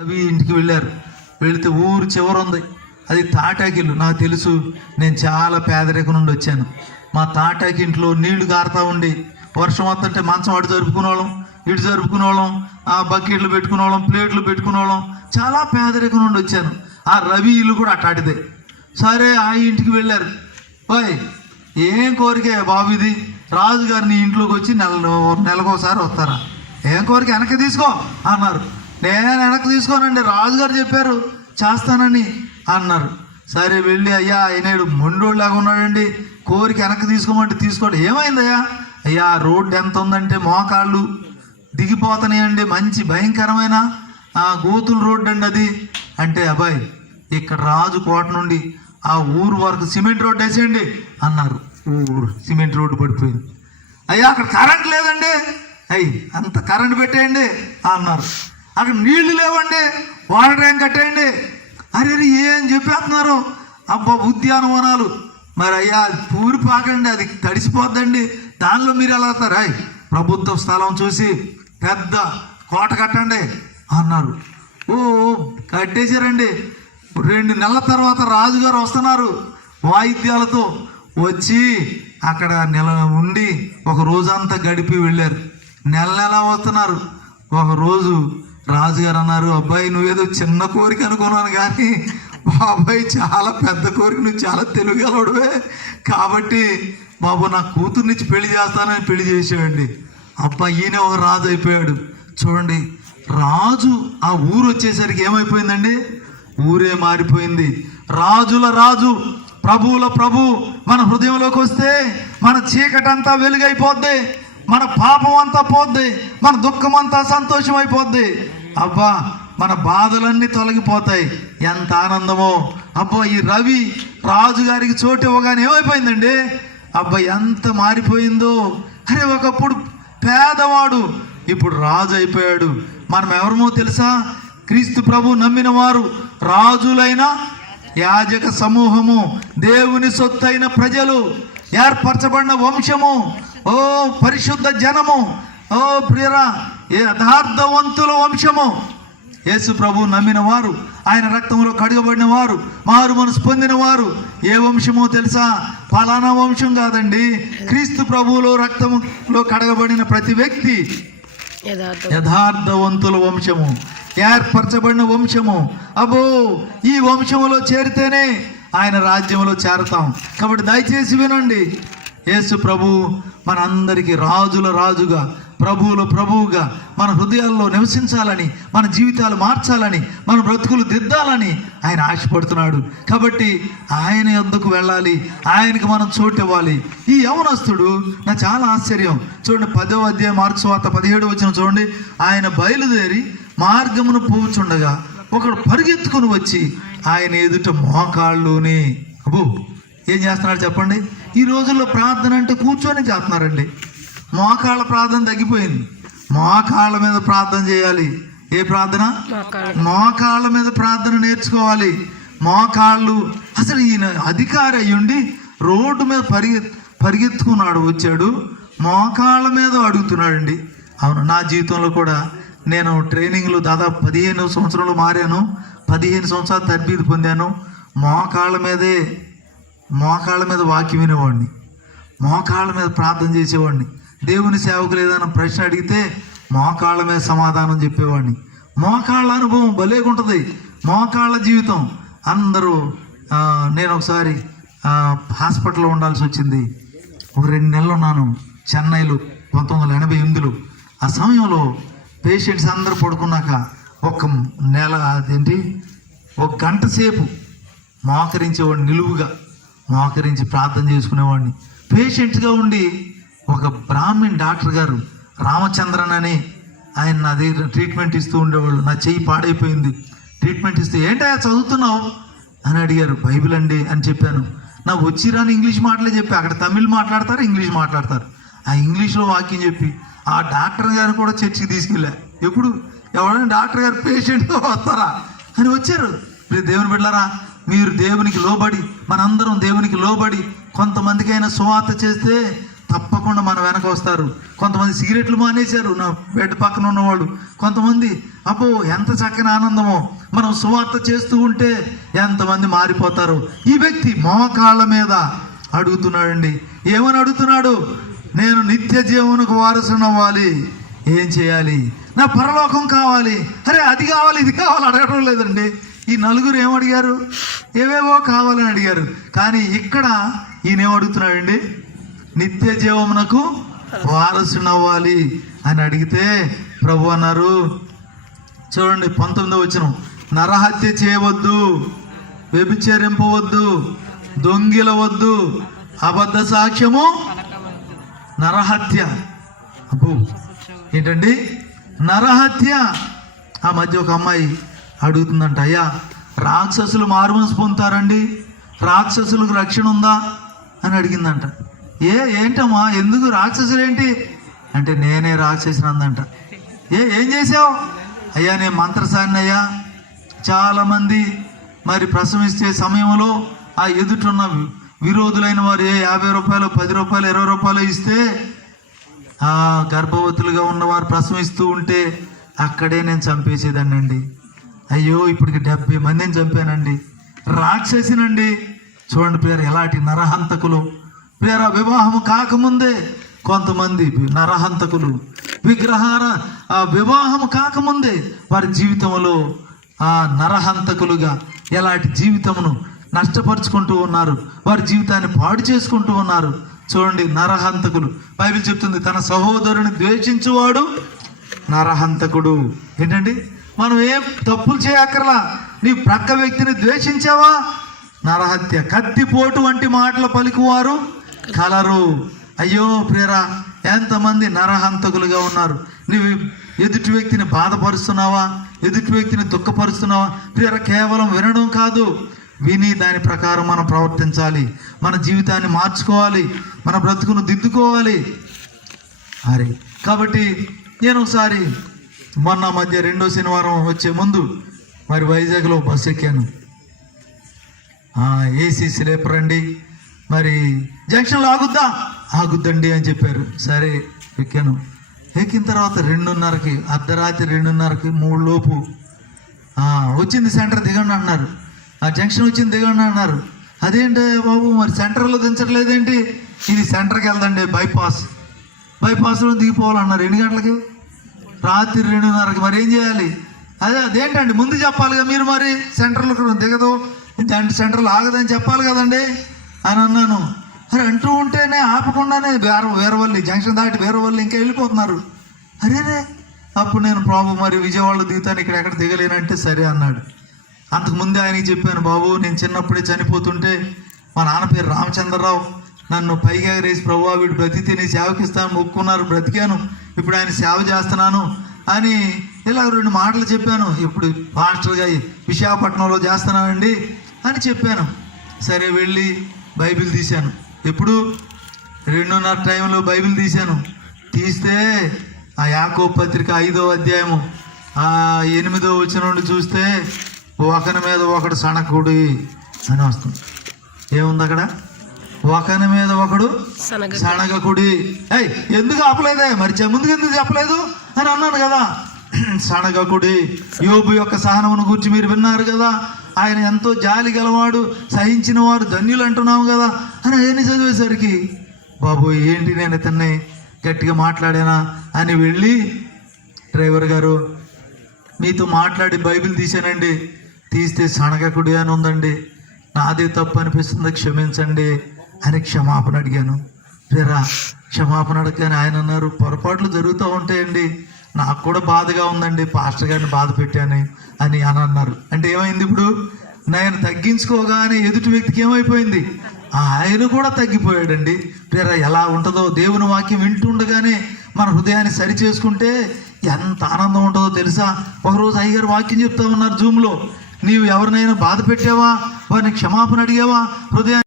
అవి ఇంటికి వెళ్ళారు. వెళితే ఊరు చివరుంది, అది తాటాకిల్లు. నాకు తెలుసు, నేను చాలా పేదరికం నుండి వచ్చాను. మా తాటాకి ఇంట్లో నీళ్లు కారుతూ ఉండి వర్షం వస్తుంటే మంచం అటు జరుపుకునేవాళ్ళం, ఇటు జరుపుకునేవాళ్ళం, ఆ బకెట్లు పెట్టుకునేవాళ్ళం, ప్లేట్లు పెట్టుకునేవాళ్ళం. చాలా పేదరికం నుండి వచ్చాను. ఆ రవి ఇల్లు కూడా అట్టాటిదే. సరే ఆ ఇంటికి వెళ్ళారు. ఓయ్ ఏం కోరికే బాబు ఇది, రాజుగారు నీ ఇంట్లోకి వచ్చి నెలకోసారి వస్తారా? ఏం కోరిక, వెనక్కి తీసుకో అన్నారు. నేను వెనక్కి తీసుకోనండి, రాజుగారు చెప్పారు చేస్తానని అన్నారు. సరే వెళ్ళి, అయ్యా ఆయనేడు మొండోళ్ళలాగా ఉన్నాడండి, కోరిక వెనక్కి తీసుకోమంటే తీసుకోండి. ఏమైందయ్యా? అయ్యా రోడ్డు ఎంత ఉందంటే మోకాళ్ళు దిగిపోతున్నాయండి, మంచి భయంకరమైన గోతుల రోడ్డు అండి అది. అంటే అబ్బాయి ఇక్కడ రాజు కోట నుండి ఆ ఊరు వరకు సిమెంట్ రోడ్డు వేసేయండి అన్నారు. ఊరు సిమెంట్ రోడ్డు పడిపోయింది. అయ్యా అక్కడ కరెంట్ లేదండి, అంత కరెంట్ పెట్టేయండి అన్నారు. అక్కడ నీళ్లు లేవండి, వాటర్ ట్యాంక్ కట్టేయండి. అరే ఏం చెప్పేస్తున్నారు, అబ్బా ఉద్యానవనాలు. మరి అయ్యా పూరిపాకండి, అది తడిసిపోద్దండి, దానిలో మీరు ఎలా వస్తారు? ప్రభుత్వ స్థలం చూసి పెద్ద కోట కట్టండి అన్నారు. ఓ కట్టేశారండి. 2 నెలల తర్వాత రాజుగారు వస్తున్నారు వాయిద్యాలతో. వచ్చి అక్కడ ఉండి ఒక రోజంతా గడిపి వెళ్ళారు. నెల వస్తున్నారు. ఒకరోజు రాజుగారు అన్నారు, అబ్బాయి నువ్వేదో చిన్న కోరిక అనుకున్నాను కానీ బాబాయ్ చాలా పెద్ద కోరిక, నువ్వు చాలా తెలుగుగలవాడువే, కాబట్టి బాబు నా కూతుర్నిచ్చి పెళ్లి చేస్తానని పెళ్లి చేసేవాడి. అబ్బా ఈయన ఒక రాజు అయిపోయాడు. చూడండి, రాజు ఆ ఊరు వచ్చేసరికి ఏమైపోయిందండి? ఊరే మారిపోయింది. రాజుల రాజు, ప్రభువుల ప్రభు మన హృదయంలోకి వస్తే మన చీకటంతా వెలుగైపోద్ది, మన పాపం అంతా పోద్ది, మన దుఃఖం అంతా సంతోషం అయిపోద్ది. అబ్బా మన బాధలన్నీ తొలగిపోతాయి. ఎంత ఆనందమో! అబ్బా ఈ రవి రాజుగారికి చోటు ఇవ్వగానే ఏమైపోయిందండి? అబ్బా ఎంత మారిపోయిందో! అరే ఒకప్పుడు పేదవాడు ఇప్పుడు రాజు అయిపోయాడు. మనం ఎవరమో తెలుసా? క్రీస్తు ప్రభు నమ్మిన వారు, రాజులైన యాజక సమూహము, దేవుని సొత్తైన ప్రజలు, ఏర్పరచబడిన వంశము, ఓ పరిశుద్ధ జనము, ఓ ప్రియరా యథార్థవంతుల వంశము. యేసు ప్రభు నమ్మిన వారు, ఆయన రక్తంలో కడగబడిన వారు, మారు మనసు పొందిన వారు. ఏ వంశమో తెలుసా? ఫలానా వంశం కాదండి, క్రీస్తు ప్రభువులో రక్తంలో కడగబడిన ప్రతి వ్యక్తి యథార్థవంతుల వంశము, ఏర్పరచబడిన వంశము. అబ్బో ఈ వంశములో చేరితేనే ఆయన రాజ్యంలో చేరతాం. కాబట్టి దయచేసి వినండి, యేసు ప్రభు మనందరికీ రాజుల రాజుగా, ప్రభువుల ప్రభువుగా మన హృదయాల్లో నివసించాలని, మన జీవితాలు మార్చాలని, మన బ్రతుకులు దిద్దాలని ఆయన ఆశపడుతున్నాడు. కాబట్టి ఆయన యొద్దకు వెళ్ళాలి, ఆయనకి మనం చోటు ఇవ్వాలి. ఈ యవనస్తుడు నా చాలా ఆశ్చర్యం. చూడండి 10వ అధ్యాయం మార్కు సువార్త 17వ వచనం చూడండి. ఆయన బయలుదేరి మార్గమును పోవుచుండగా ఒకడు పరిగెత్తుకుని వచ్చి ఆయన ఎదుట మోకాళ్ళుని. అబ్బో ఏం చేస్తున్నాడు చెప్పండి? ఈ రోజుల్లో ప్రార్థన అంటే కూర్చొని చేస్తున్నారండి. మోకాళ్ళ ప్రార్థన తగ్గిపోయింది. మోకాళ్ళ మీద ప్రార్థన చేయాలి. ఏ ప్రార్థన? మోకాళ్ళ మీద ప్రార్థన నేర్చుకోవాలి. మోకాళ్ళు, అసలు ఈయన అధికారి అయ్యుండి రోడ్డు మీద పరిగెత్తుకున్నాడు, వచ్చాడు, మోకాళ్ళ మీద అడుగుతున్నాడండి. అవును, నా జీవితంలో కూడా నేను ట్రైనింగ్లు దాదాపు 15 సంవత్సరాలు మారాను, 15 సంవత్సరాలు తర్బీదు పొందాను. మోకాళ్ళ మీద వాక్యం వినేవాడిని, మోకాళ్ళ మీద ప్రార్థన చేసేవాడిని. దేవుని సేవకులు ఏదైనా ప్రశ్న అడిగితే మోకాళ్ళ మీద సమాధానం చెప్పేవాడిని. మోకాళ్ళ అనుభవం భలేగుంటుంది, మోకాళ్ళ జీవితం. అందరూ నేను ఒకసారి హాస్పిటల్లో ఉండాల్సి వచ్చింది. ఒక 2 నెలలు ఉన్నాను చెన్నైలో 1988లో. ఆ సమయంలో పేషెంట్స్ అందరూ పడుకున్నాక ఒక గంట సేపు మోకరించేవాడిని, నిలువుగా మోకరించి ప్రార్థన చేసుకునేవాడిని. పేషెంట్గా ఉండి ఒక బ్రాహ్మణ్ డాక్టర్ గారు రామచంద్రన్ అని ఆయన నా దగ్గర ట్రీట్మెంట్ ఇస్తూ ఉండేవాళ్ళు. నా చెయ్యి పాడైపోయింది, ట్రీట్మెంట్ ఇస్తే ఏంటో చదువుతున్నావు అని అడిగారు. బైబిల్ అండి అని చెప్పాను. నా వచ్చిరాని ఇంగ్లీష్ మాటలే చెప్పి, అక్కడ తమిళ్ మాట్లాడతారు, ఇంగ్లీష్ మాట్లాడతారు. ఆ ఇంగ్లీష్లో వాక్యం చెప్పి ఆ డాక్టర్ గారు కూడా చర్చికి తీసుకెళ్ళా. ఎప్పుడు ఎవరైనా డాక్టర్ గారు పేషెంట్తో వస్తారా అని వచ్చారు. దేవుని బిడ్డలారా, మీరు దేవునికి లోబడి, మనందరం దేవునికి లోబడి కొంతమందికైనా సువార్త చేస్తే తప్పకుండా మన వెనక వస్తారు. కొంతమంది సిగరెట్లు మానేశారు, నా బెడ్ పక్కన ఉన్నవాళ్ళు. కొంతమంది అబ్బో ఎంత చక్కని ఆనందమో, మనం సువార్త చేస్తూ ఉంటే ఎంతమంది మారిపోతారు. ఈ వ్యక్తి మోకాళ్ళ మీద అడుగుతున్నాడండి. ఏమని అడుగుతున్నాడు? నేను నిత్య జీవనకు వారసుని అవ్వాలి, ఏం చేయాలి? నా పరలోకం కావాలి. అరే అది కావాలి ఇది కావాలి అడగడం లేదండి. ఈ నలుగురు ఏమడిగారు? ఏవేవో కావాలని అడిగారు. కానీ ఇక్కడ ఈయన ఏమడుగుతున్నాడండి? నిత్య జీవమునకు వారసుని అవ్వాలి అని అడిగితే ప్రభు అన్నారు, చూడండి 19వ వచనం, నరహత్య చేయవద్దు, వ్యభిచరింపవద్దు, దొంగిలవద్దు, అబద్ధ సాక్ష్యము, నరహత్య. అబ్బో ఏంటండి నరహత్య? ఆ మధ్య ఒక అమ్మాయి అడుగుతుందంట, అయ్యా రాక్షసులు మారుమనసు పొందుతారండి, రాక్షసులకు రక్షణ ఉందా అని అడిగిందంట. ఏంటమ్మా ఎందుకు రాక్షసులు ఏంటి అంటే, నేనే రాక్షసుని అందంట. ఏం చేసావు? అయ్యా నేను మంత్రసాన్ని అయ్యా. చాలామంది మరి ప్రసవించే సమయంలో ఆ ఎదుటిన్న విరోధులైన వారు 50 రూపాయలు 10 రూపాయలు 20 రూపాయలు ఇస్తే ఆ గర్భవతులుగా ఉన్నవారు ప్రసవిస్తూ ఉంటే అక్కడే నేను చంపేసేదాన్ని అండి. అయ్యో ఇప్పటికి 70 మందిని చంపానండి. రాక్షసినండి. చూడండి ప్రియర ఎలాంటి నరహంతకులు. ప్రియర వివాహం కాకముందే కొంతమంది నరహంతకులు, వివాహం కాకముందే వారి జీవితంలో ఆ నరహంతకులుగా ఎలాంటి జీవితమును నష్టపరుచుకుంటూ ఉన్నారు, వారి జీవితాన్ని పాడు చేసుకుంటూ ఉన్నారు. చూడండి నరహంతకులు. బైబిల్ చెప్తుంది, తన సహోదరుని ద్వేషించువాడు నరహంతకుడు. ఏంటండి మనం ఏం తప్పులు చేయక్కర్లా, నీ ప్రక్క వ్యక్తిని ద్వేషించావా నరహత్య. కత్తిపోటు వంటి మాటలు పలుకువారు కలరు. అయ్యో ప్రియరా ఎంతమంది నరహంతకులుగా ఉన్నారు. నీవు ఎదుటి వ్యక్తిని బాధపరుస్తున్నావా, ఎదుటి వ్యక్తిని దుఃఖపరుస్తున్నావా? ప్రియర కేవలం వినడం కాదు, విని దాని ప్రకారం మనం ప్రవర్తించాలి. మన జీవితాన్ని మార్చుకోవాలి, మన బ్రతుకును దిద్దుకోవాలి. అరే కాబట్టి నేను ఒకసారి మొన్న మధ్య 2వ శనివారం వచ్చే ముందు మరి వైజాగ్లో బస్సు ఎక్కాను. ఏసీ స్లీపర్ అండి. మరి జంక్షన్లో ఆగుద్దండి అని చెప్పారు. సరే ఎక్కాను. ఎక్కిన తర్వాత 2:30కి అర్ధరాత్రి 2:30కి 3 లోపు వచ్చింది సెంటర్ దిగండి అన్నారు. ఆ జంక్షన్ వచ్చింది దిగండి అన్నారు. అదేంటి బాబు మరి సెంటర్లో దించట్లేదేంటి? ఇది సెంటర్కి వెళ్దండి, బైపాస్లో దిగిపోవాలన్నారు. 2 గంటలకి రాత్రి 2:30కి. మరి ఏం చేయాలి? అదేంటండి ముందు చెప్పాలిగా మీరు, మరి సెంటర్లో దిగదు సెంటర్లో ఆగదని చెప్పాలి కదండి అని అన్నాను. అరే అంటూ ఉంటేనే ఆపకుండానే వేరవల్లి జంక్షన్ దాటి వేరవల్లి ఇంకా వెళ్ళిపోతున్నారు. అరేరే అప్పుడు నేను బాబు మరి విజయవాడలో దిగుతాను, ఇక్కడ ఎక్కడ దిగలేనంటే సరే అన్నాడు. అంతకుముందే ఆయనకి చెప్పాను, బాబు నేను చిన్నప్పుడే చనిపోతుంటే మా నాన్న పేరు రామచంద్రరావు, నన్ను పైగా రేసి ప్రభు వీడు బ్రతికితే నీ సేవకిస్తాను మొక్కున్నారు, బ్రతికాను, ఇప్పుడు ఆయన సేవ చేస్తున్నాను అని ఇలా 2 మాటలు చెప్పాను. ఇప్పుడు మాస్టర్గా విశాఖపట్నంలో చేస్తున్నానండి అని చెప్పాను. సరే వెళ్ళి బైబిల్ తీశాను. ఎప్పుడు 2:30 టైంలో బైబిల్ తీశాను. తీస్తే ఆ యాకోబు పత్రిక 5వ అధ్యాయము 8వ వచనం నుండి చూస్తే ఒకని మీద ఒకడు సణకుడి అని వస్తుంది. ఏముంది అక్కడ? ఒకని మీద ఒకడు సణగకుడి. ఎందుకు ఆపలేదే మరి ముందుకు ఎందుకు చెప్పలేదు అని అన్నాను కదా. సణగకుడి. యోబు యొక్క సహనమును గురించి మీరు విన్నారు కదా. ఆయన ఎంతో జాలి గలవాడు, సహించిన వారు ధన్యులు అంటున్నాము కదా అని అవన్నీ చదివేసరికి బాబు ఏంటి నేను ఇతన్ని గట్టిగా మాట్లాడానా అని వెళ్ళి, డ్రైవర్ గారు మీతో మాట్లాడి బైబిల్ తీశానండి, తీస్తే సణగకుడి అని ఉందండి, నాదే తప్పు అనిపిస్తుంది, క్షమించండి అని క్షమాపణ అడిగాను. రేరా క్షమాపణ అడగని ఆయన అన్నారు, పొరపాట్లు జరుగుతూ ఉంటాయండి, నాకు కూడా బాధగా ఉందండి, పాస్టర్ గారిని బాధ పెట్టాను అని అన్నారు. అంటే ఏమైంది? ఇప్పుడు నేను తగ్గించుకోగానే ఎదుటి వ్యక్తికి ఏమైపోయింది? ఆయన కూడా తగ్గిపోయాడండి. రేరా ఎలా ఉంటుందో దేవుని వాక్యం వింటుండగానే మన హృదయాన్ని సరి చేసుకుంటే ఎంత ఆనందం ఉంటుందో తెలుసా? ఒకరోజు అయ్యగారు వాక్యం చెప్తా ఉన్నారు జూమ్లో, నీవు ఎవరినైనా బాధ పెట్టావా, వారిని క్షమాపణ అడిగావా, హృదయాన్ని